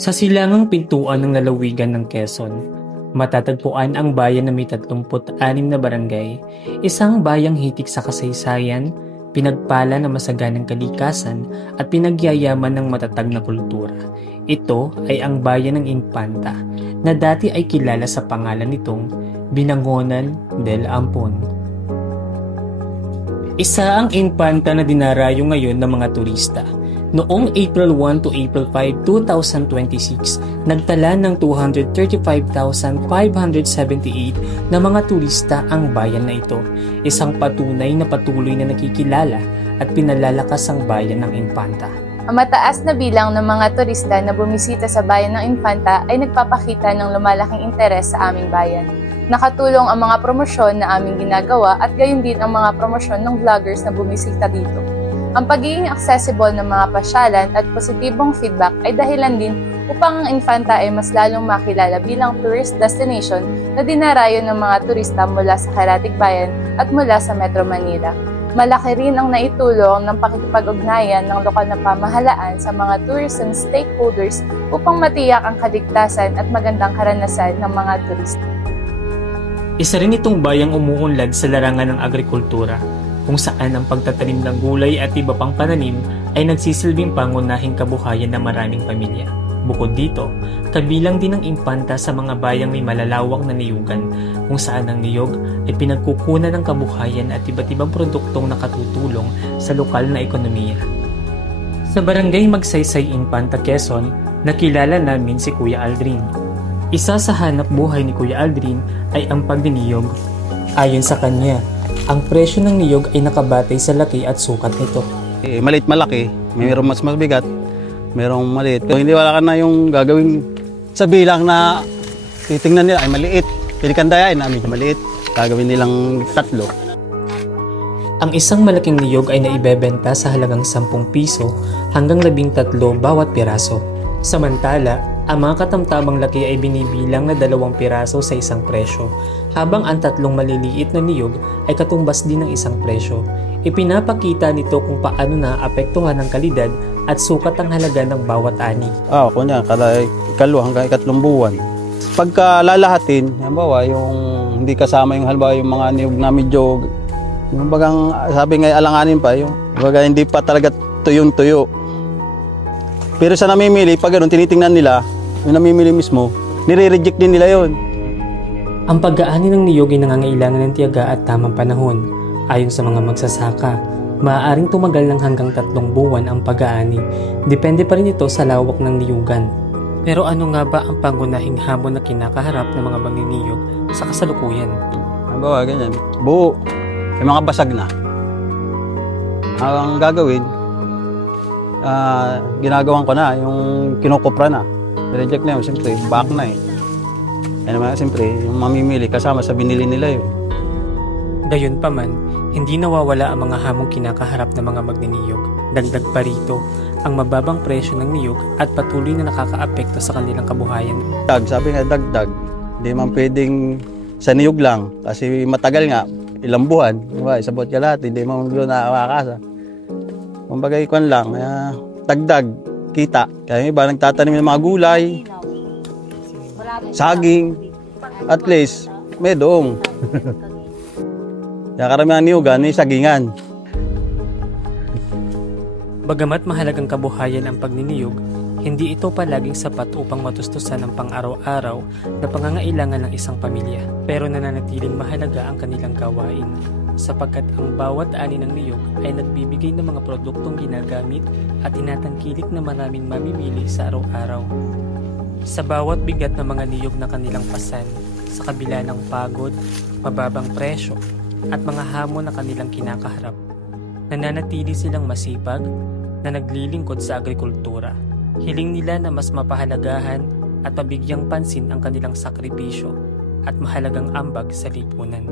Sa silangang pintuan ng lalawigan ng Quezon, matatagpuan ang bayan na may 36 na barangay, isang bayang hitik sa kasaysayan, pinagpala ng masaganang kalikasan at pinagyayaman ng matatag na kultura. Ito ay ang bayan ng Infanta na dati ay kilala sa pangalan nitong Binangonan del Ampon. Isa ang Infanta na dinarayo ngayon ng mga turista. Noong April 1 to April 5, 2026, nagtala ng 235,578 na mga turista ang bayan na ito. Isang patunay na patuloy na nakikilala at pinalalakas ang bayan ng Infanta. Ang mataas na bilang ng mga turista na bumisita sa bayan ng Infanta ay nagpapakita ng lumalaking interes sa aming bayan. Nakatulong ang mga promosyon na aming ginagawa at gayon din ang mga promosyon ng vloggers na bumisita dito. Ang pagiging accessible ng mga pasyalan at positibong feedback ay dahilan din upang ang Infanta ay mas lalong makilala bilang tourist destination na dinarayo ng mga turista mula sa karatig bayan at mula sa Metro Manila. Malaki rin ang naitulong ng pakikipag-ugnayan ng lokal na pamahalaan sa mga tourism stakeholders upang matiyak ang kaligtasan at magandang karanasan ng mga turista. Isa rin itong bayang umuunlad sa larangan ng agrikultura, kung saan ang pagtatanim ng gulay at iba pang pananim ay nagsisilbing pangunahing kabuhayan ng maraming pamilya. Bukod dito, kabilang din ang Infanta sa mga bayang may malalawak na niyugan, kung saan ang niyog ay pinagkukunan ng kabuhayan at iba't ibang produktong nakatutulong sa lokal na ekonomiya. Sa barangay Magsaysay, Infanta, Quezon, nakilala namin si Kuya Aldrin. Isa sa hanap buhay ni Kuya Aldrin ay ang pagniniyog. Ayon sa kanya, ang presyo ng niyog ay nakabatay sa laki at sukat nito. Maliit malaki, mayroong mas mabigat, mayroong maliit. Kung hindi wala ka na yung gagawin sa bilang na titingnan nila ay maliit. Pilikan dayain na medyo maliit, gagawin nilang 3. Ang isang malaking niyog ay naibebenta sa halagang 10 piso hanggang 13 bawat piraso. Samantala, ang mga katamtamang laki ay binibilang na 2 piraso sa isang presyo, habang ang 3 maliliit na niyog ay katumbas din ng isang presyo. Ipinapakita nito kung paano naapektuhan ng kalidad at sukat ang halaga ng bawat ani. Kunya, kada 2 hanggang 3 buwan. Pagka lalahatin, halimbawa yung hindi kasama yung halimbawa yung mga niyog na medyo, yung bagang sabi nga alanganin pa, yung baga hindi pa talaga tuyong-tuyo. Pero sa namimili, pag ganun, tinitingnan nila, yung namimili mismo, nire-reject din nila yon. Ang pag-aani ng niyog ay nangangailangan ng tiyaga at tamang panahon. Ayon sa mga magsasaka, maaaring tumagal ng hanggang 3 buwan ang pag-aani. Depende pa rin ito sa lawak ng niyugan. Pero ano nga ba ang pangunahing hamon na kinakaharap ng mga magniniyog sa kasalukuyan? Halimbawa, ganyan, buo, may mga basag na. Ang gagawin, ginagawan ko na, yung kinukupra na. Reject na yun, siyempre, back na eh. Kaya naman, siyempre, yung mamimili kasama sa binili nila yun. Gayunpaman, hindi nawawala ang mga hamong kinakaharap ng mga magniniyog. Dagdag pa rito, ang mababang presyo ng niyog at patuloy na nakakaapekto sa kanilang kabuhayan. Sabi nga, dagdag. Hindi man pwedeng sa niyog lang, kasi matagal nga, ilang buwan. Diba? Isabot ka lahat, hindi man doon nakakasa. Kumbaga, ikon lang, dagdag, kita. Kaya iba nagtatanim ng mga gulay, saging, at least, may doong. Kaya karamihan niyugan, may sagingan. Bagamat mahalagang kabuhayan ang pagniniyog, hindi ito palaging sapat upang matustusan ang pang-araw-araw na pangangailangan ng isang pamilya. Pero nananatiling mahalaga ang kanilang gawain, sapagkat ang bawat ani ng niyog ay nagbibigay ng mga produktong ginagamit at tinatangkilik na maraming mamimili sa araw-araw. Sa bawat bigat ng mga niyog na kanilang pasan, sa kabila ng pagod, mababang presyo, at mga hamon na kanilang kinakaharap, nananatili silang masipag na naglilingkod sa agrikultura. Hiling nila na mas mapahalagahan at mabigyang pansin ang kanilang sakripisyo at mahalagang ambag sa lipunan.